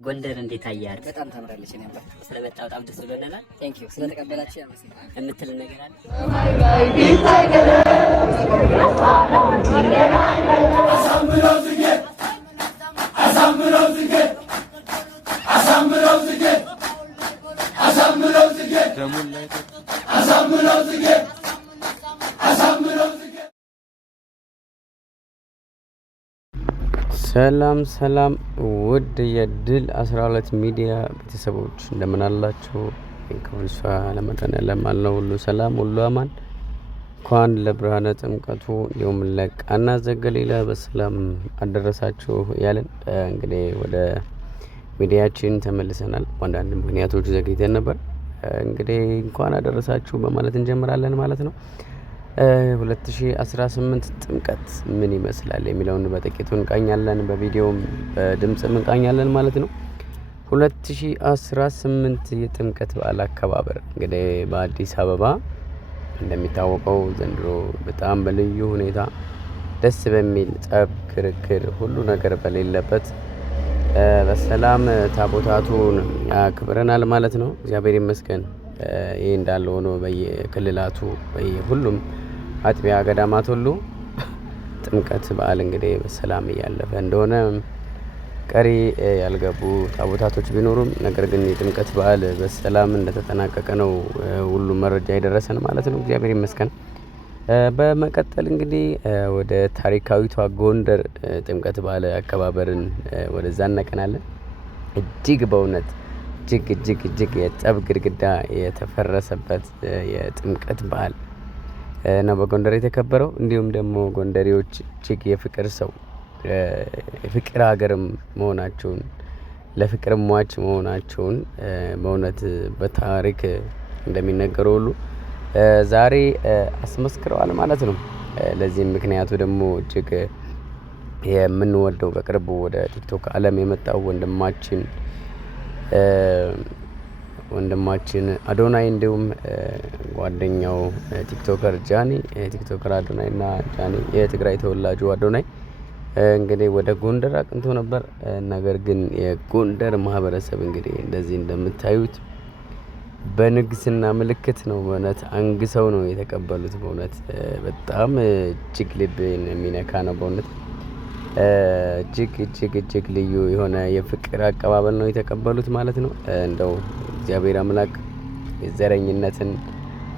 ጎንደር እንዴት አያት? በጣም ታምራለች። እኔ አባ ስለመጣ በጣም ደስ ብሎናል። ቴንክ ዩ ስለተቀበላችሁ ያመሰግናል። የምትል ነገር አለ? ሰላም ሰላም ውድ የድል 12 ሚዲያ ቤተሰቦች እንደምን አላችሁ? ክብርሷ ለመጠን ያለማለው ሁሉ ሰላም ሁሉ አማን። እንኳን ለብርሃነ ጥምቀቱ እንዲሁም ለቃና ዘገሊላ በሰላም አደረሳችሁ ያለን። እንግዲህ ወደ ሚዲያችን ተመልሰናል። አንዳንድ ምክንያቶች ዘግይተን ነበር። እንግዲህ እንኳን አደረሳችሁ በማለት እንጀምራለን ማለት ነው። 2018 ጥምቀት ምን ይመስላል የሚለውን በጥቂቱ እንቃኛለን፣ በቪዲዮም በድምጽም እንቃኛለን ማለት ነው። 2018 የጥምቀት በዓል አከባበር እንግዲህ በአዲስ አበባ እንደሚታወቀው ዘንድሮ በጣም በልዩ ሁኔታ ደስ በሚል ጠብ፣ ክርክር፣ ሁሉ ነገር በሌለበት በሰላም ታቦታቱን ያክብረናል ማለት ነው። እግዚአብሔር ይመስገን። ይህ እንዳለ ሆኖ በየክልላቱ በየሁሉም አጥቢያ ገዳማት ሁሉ ጥምቀት በዓል እንግዲህ በሰላም እያለፈ እንደሆነ ቀሪ ያልገቡ ታቦታቶች ቢኖሩም ነገር ግን የጥምቀት በዓል በሰላም እንደተጠናቀቀ ነው ሁሉ መረጃ የደረሰን ማለት ነው። እግዚአብሔር ይመስገን። በመቀጠል እንግዲህ ወደ ታሪካዊቷ ጎንደር ጥምቀት በዓል አከባበርን ወደዛ እናቀናለን። እጅግ በእውነት እጅግ የጠብ ግድግዳ የተፈረሰበት የጥምቀት በዓል ነው በጎንደር የተከበረው። እንዲሁም ደግሞ ጎንደሬዎች እጅግ የፍቅር ሰው የፍቅር ሀገርም መሆናቸውን ለፍቅር ሟች መሆናቸውን በእውነት በታሪክ እንደሚነገረው ሁሉ ዛሬ አስመስክረዋል ማለት ነው። ለዚህም ምክንያቱ ደግሞ እጅግ የምንወደው በቅርቡ ወደ ቲክቶክ ዓለም የመጣው ወንድማችን አዶናይ እንዲሁም ጓደኛው ቲክቶከር ጃኒ ቲክቶከር አዶናይ እና ጃኒ የትግራይ ተወላጁ አዶናይ እንግዲህ ወደ ጎንደር አቅንቶ ነበር። ነገር ግን የጎንደር ማህበረሰብ እንግዲህ እንደዚህ እንደምታዩት በንግስና ምልክት ነው በእውነት አንግሰው ነው የተቀበሉት። በእውነት በጣም እጅግ ልብን የሚነካ ነው። በእውነት እጅግ ልዩ የሆነ የፍቅር አቀባበል ነው የተቀበሉት ማለት ነው። እንደው እግዚአብሔር አምላክ የዘረኝነትን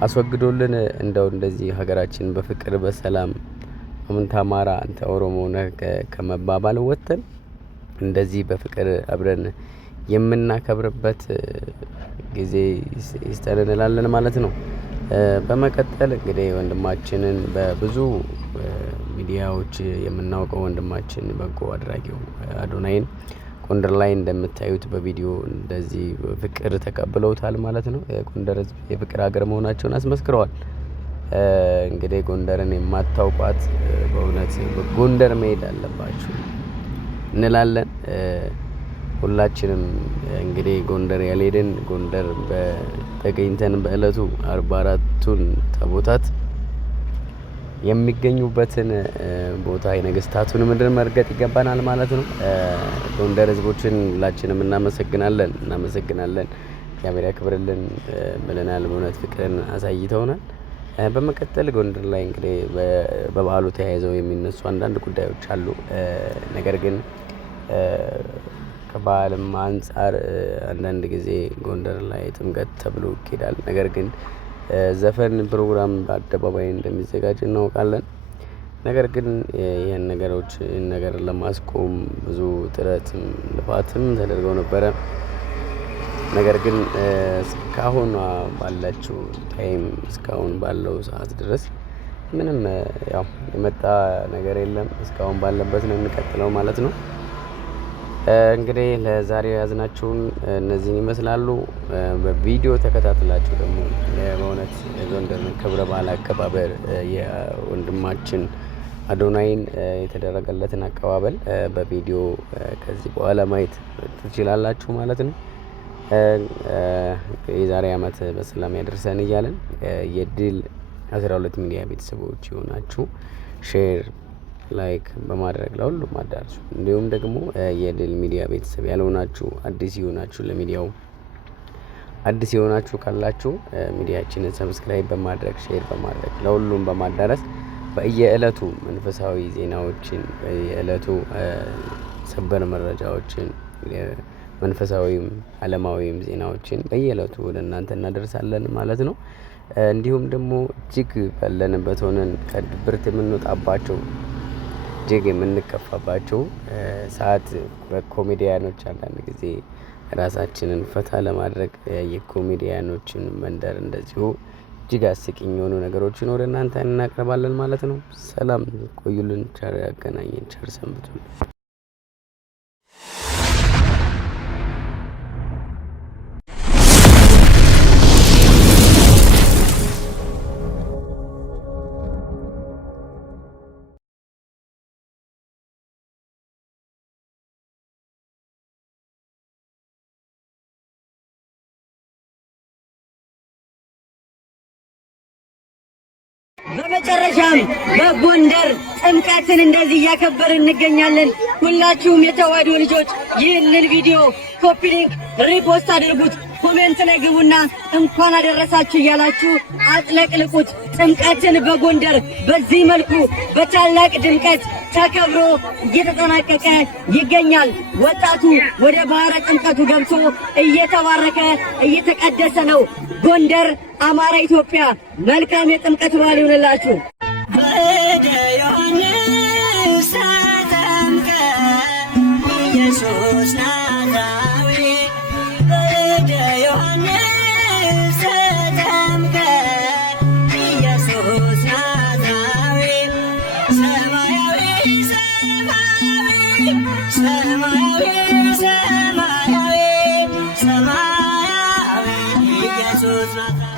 አስወግዶልን እንደው እንደዚህ ሀገራችን በፍቅር በሰላም አንተ አማራ አንተ ኦሮሞ ነህ ከመባባል ወጥተን እንደዚህ በፍቅር አብረን የምናከብርበት ጊዜ ይስጠን እንላለን ማለት ነው። በመቀጠል እንግዲህ ወንድማችንን በብዙ ሚዲያዎች የምናውቀው ወንድማችን በጎ አድራጊው አዶናይን ጎንደር ላይ እንደምታዩት በቪዲዮ እንደዚህ ፍቅር ተቀብለውታል ማለት ነው። ጎንደር የፍቅር ሀገር መሆናቸውን አስመስክረዋል። እንግዲህ ጎንደርን የማታውቋት በእውነት ጎንደር መሄድ አለባችሁ እንላለን። ሁላችንም እንግዲህ ጎንደር ያልሄድን ጎንደር ተገኝተን በእለቱ 44ቱን ታቦታት የሚገኙበትን ቦታ የነገስታቱን ምድር መርገጥ ይገባናል ማለት ነው። ጎንደር ህዝቦችን ሁላችንም እናመሰግናለን። እግዚአብሔር ያክብርልን ብለናል። በእውነት ፍቅርን አሳይተውናል። በመቀጠል ጎንደር ላይ እንግዲህ በበዓሉ ተያይዘው የሚነሱ አንዳንድ ጉዳዮች አሉ። ነገር ግን ከበዓልም አንጻር አንዳንድ ጊዜ ጎንደር ላይ ጥምቀት ተብሎ ይኬዳል። ነገር ግን ዘፈን ፕሮግራም በአደባባይ እንደሚዘጋጅ እናውቃለን። ነገር ግን ይህን ነገር ለማስቆም ብዙ ጥረትም ልፋትም ተደርገው ነበረ። ነገር ግን እስካሁን ባላችሁ ታይም እስካሁን ባለው ሰዓት ድረስ ምንም ያው የመጣ ነገር የለም። እስካሁን ባለበት ነው የሚቀጥለው ማለት ነው። እንግዲህ ለዛሬ ያዝናችሁን እነዚህን ይመስላሉ። በቪዲዮ ተከታትላችሁ ደግሞ በእውነት የጎንደር ክብረ በዓል አከባበር የወንድማችን አዶናይን የተደረገለትን አቀባበል በቪዲዮ ከዚህ በኋላ ማየት ትችላላችሁ ማለት ነው። የዛሬ ዓመት በሰላም ያደርሰን እያለን የድል 12 ሚዲያ ቤተሰቦች የሆናችሁ ሼር ላይክ በማድረግ ለሁሉም አዳርሱ። እንዲሁም ደግሞ የድል ሚዲያ ቤተሰብ ያልሆናችሁ አዲስ የሆናችሁ ካላችሁ ሚዲያችንን ሰብስክራይብ በማድረግ ሼር በማድረግ ለሁሉም በማዳረስ በየዕለቱ መንፈሳዊ ዜናዎችን በየዕለቱ ሰበር መረጃዎችን መንፈሳዊም ዓለማዊም ዜናዎችን በየዕለቱ ወደ እናንተ እናደርሳለን ማለት ነው። እንዲሁም ደግሞ እጅግ ባለንበት ሆነን ከድብርት የምንወጣባቸው እጅግ የምንከፋባቸው ሰዓት በኮሜዲያኖች አንዳንድ ጊዜ ራሳችንን ፈታ ለማድረግ የኮሜዲያኖችን መንደር እንደዚሁ እጅግ አስቂኝ የሆኑ ነገሮችን ወደ እናንተ እናቀርባለን ማለት ነው። ሰላም ቆዩልን። ቸር ያገናኘን። ቸር ሰንብቱልን። በመጨረሻም በጎንደር ጥምቀትን እንደዚህ እያከበርን እንገኛለን። ሁላችሁም የተዋሕዶ ልጆች ይህንን ቪዲዮ ኮፒ ሊንክ ሪፖስት አድርጉት። ኮሜንት ላይ ግቡና እንኳን አደረሳችሁ እያላችሁ አጥለቅልቁት። ጥምቀትን በጎንደር በዚህ መልኩ በታላቅ ድምቀት ተከብሮ እየተጠናቀቀ ይገኛል። ወጣቱ ወደ ባህረ ጥምቀቱ ገብቶ እየተባረከ እየተቀደሰ ነው። ጎንደር፣ አማራ፣ ኢትዮጵያ መልካም የጥምቀት በዓል ይሁንላችሁ። በእደ ዮሐንስ ተጠምቀ ኢየሱስ ናዝራዊ በእደ ዮሐንስ ተጠምቀ ኢየሱስ ናዝራዊ ሰማያዊ ሰማያዊ ሰማያዊ ሰማያዊ ሰማያዊ ኢየሱስ ናዝራዊ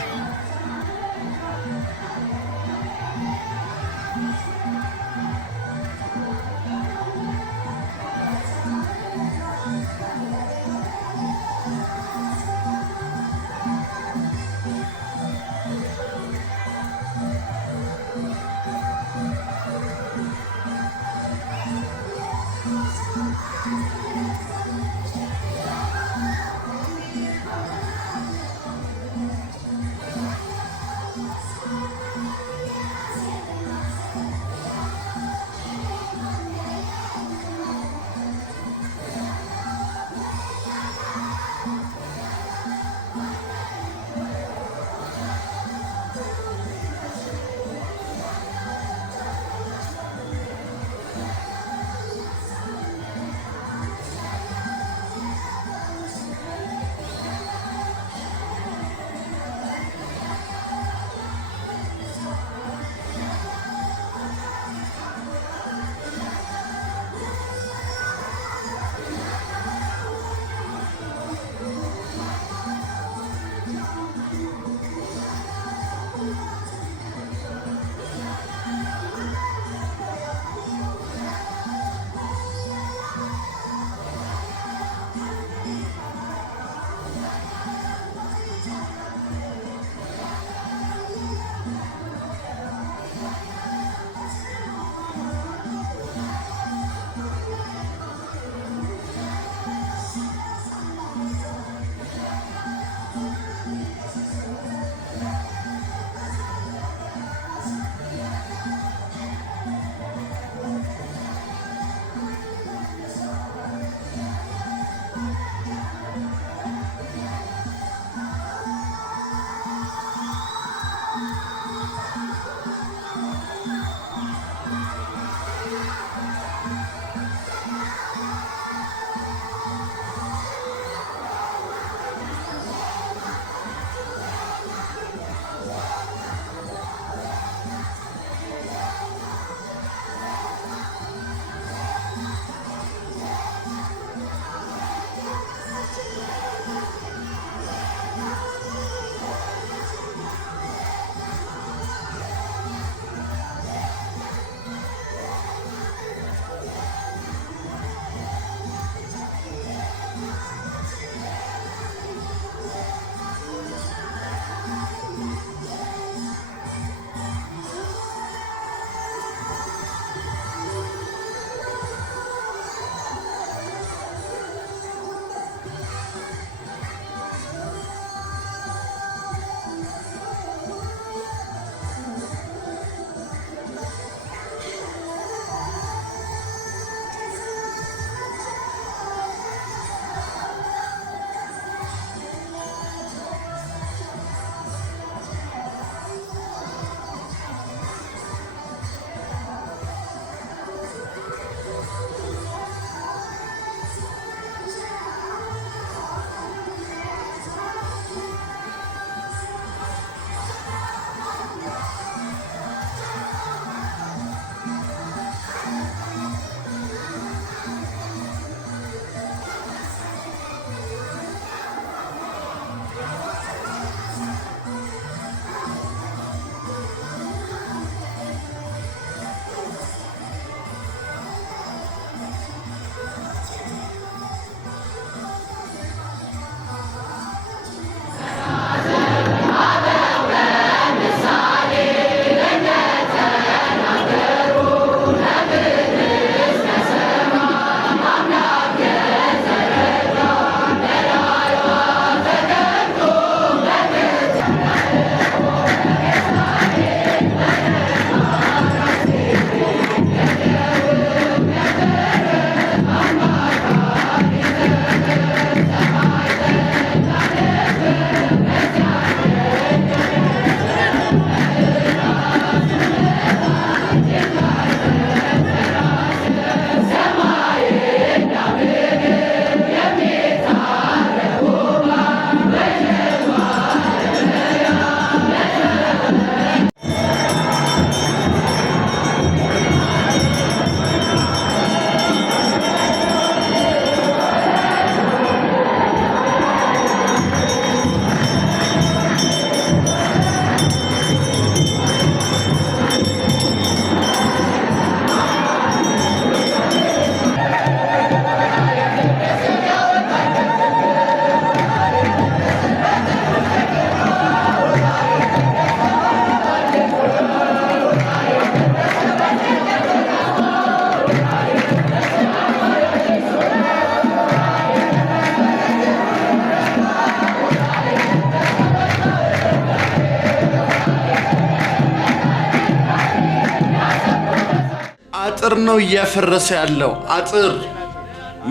አጥር ነው እያፈረሰ ያለው። አጥር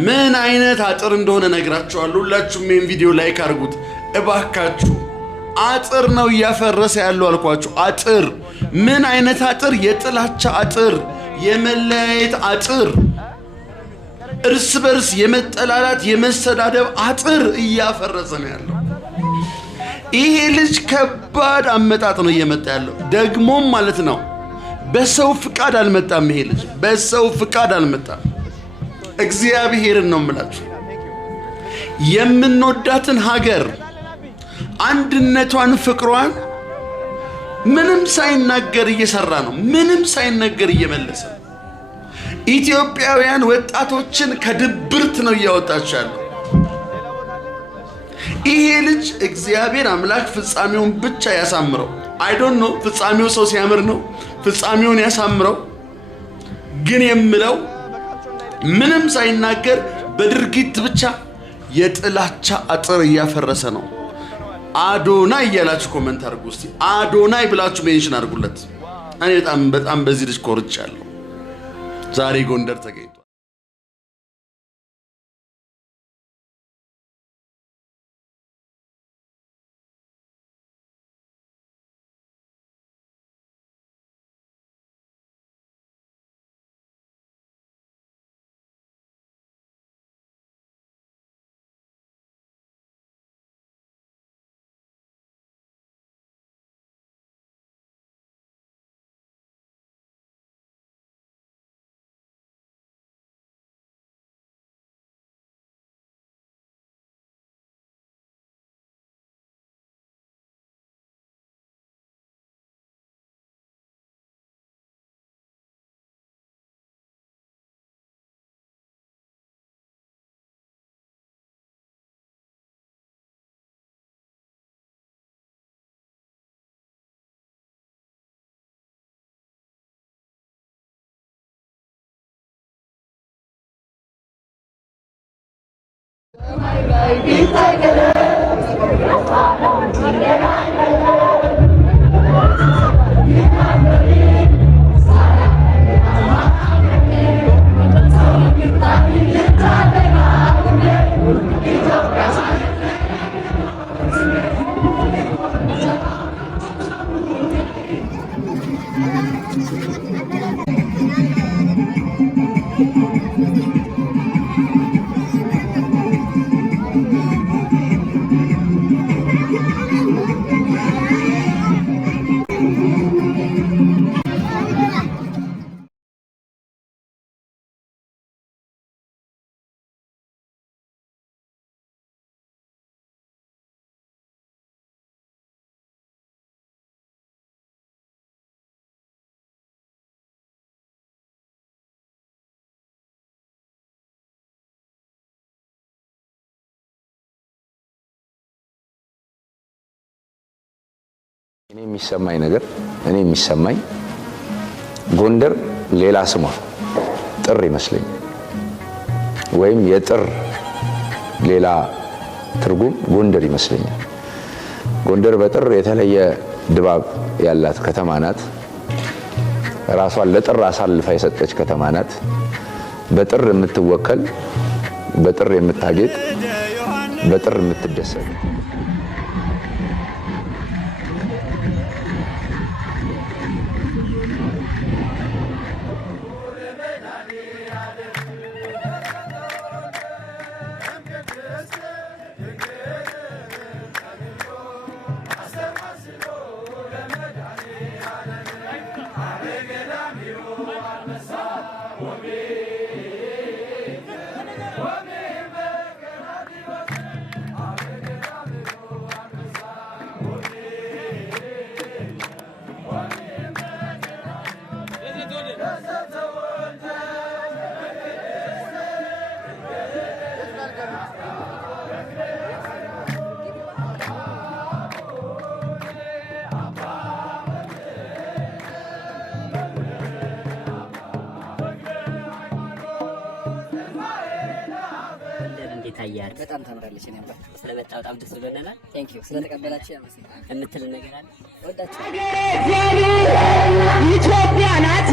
ምን አይነት አጥር እንደሆነ ነግራችኋለሁ። ሁላችሁም ይሄን ቪዲዮ ላይክ አድርጉት እባካችሁ። አጥር ነው እያፈረሰ ያለው አልኳችሁ። አጥር ምን አይነት አጥር? የጥላቻ አጥር፣ የመለያየት አጥር፣ እርስ በርስ የመጠላላት የመሰዳደብ አጥር እያፈረሰ ነው ያለው። ይሄ ልጅ ከባድ አመጣጥ ነው እየመጣ ያለው። ደግሞም ማለት ነው በሰው ፍቃድ አልመጣም። ይሄ ልጅ በሰው ፍቃድ አልመጣም። እግዚአብሔርን ነው የምላችሁ። የምንወዳትን ሀገር አንድነቷን፣ ፍቅሯን ምንም ሳይናገር እየሰራ ነው። ምንም ሳይናገር እየመለሰ ነው። ኢትዮጵያውያን ወጣቶችን ከድብርት ነው እያወጣቸው ያለው። ይሄ ልጅ እግዚአብሔር አምላክ ፍጻሜውን ብቻ ያሳምረው። አይ ዶንት ኖ ፍጻሜው ሰው ሲያምር ነው ፍጻሜውን ያሳምረው። ግን የምለው ምንም ሳይናገር በድርጊት ብቻ የጥላቻ አጥር እያፈረሰ ነው። አዶናይ እያላችሁ ኮሜንት አድርጉ እስቲ። አዶናይ ብላችሁ ሜንሽን አድርጉለት። እኔ በጣም በዚህ ልጅ ኮርቻለሁ። ዛሬ ጎንደር ተገኝቷል። እኔ የሚሰማኝ ጎንደር ሌላ ስሟ ጥር ይመስለኛል፣ ወይም የጥር ሌላ ትርጉም ጎንደር ይመስለኛል። ጎንደር በጥር የተለየ ድባብ ያላት ከተማ ናት። ራሷን ለጥር አሳልፋ የሰጠች ከተማ ናት። በጥር የምትወከል፣ በጥር የምታጌጥ፣ በጥር የምትደሰት ታያር በጣም ታምራለች። እኔ አባ ስለመጣ በጣም ደስ ብሎናል። ቴንክ ዩ ስለተቀበላችሁ ያመስግናለሁ። የምትል ነገር አለ? ወዳችሁ ኢትዮጵያ ናት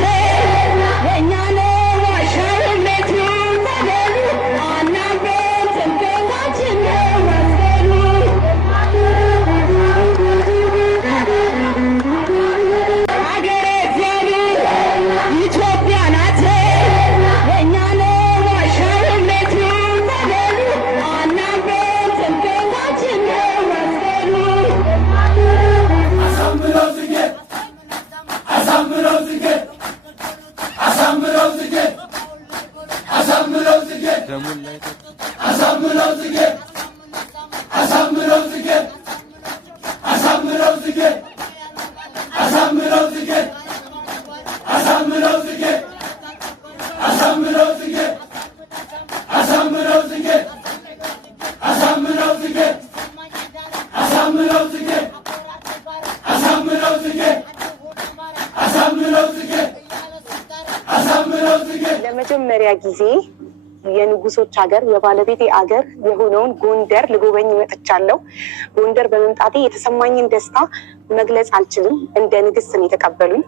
ለመጀመሪያ ጊዜ የንጉሶች ሀገር የባለቤቴ ሀገር የሆነውን ጎንደር ልጎበኝ መጥቻለሁ። ጎንደር በመምጣቴ የተሰማኝን ደስታ መግለጽ አልችልም። እንደ ንግስት ነው የተቀበሉኝ።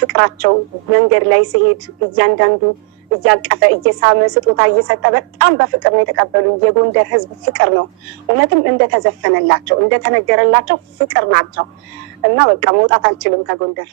ፍቅራቸው መንገድ ላይ ሲሄድ እያንዳንዱ እያቀፈ እየሳመ ስጦታ እየሰጠ በጣም በፍቅር ነው የተቀበሉኝ። የጎንደር ህዝብ ፍቅር ነው። እውነትም እንደተዘፈነላቸው እንደተነገረላቸው ፍቅር ናቸው እና በቃ መውጣት አልችልም ከጎንደር።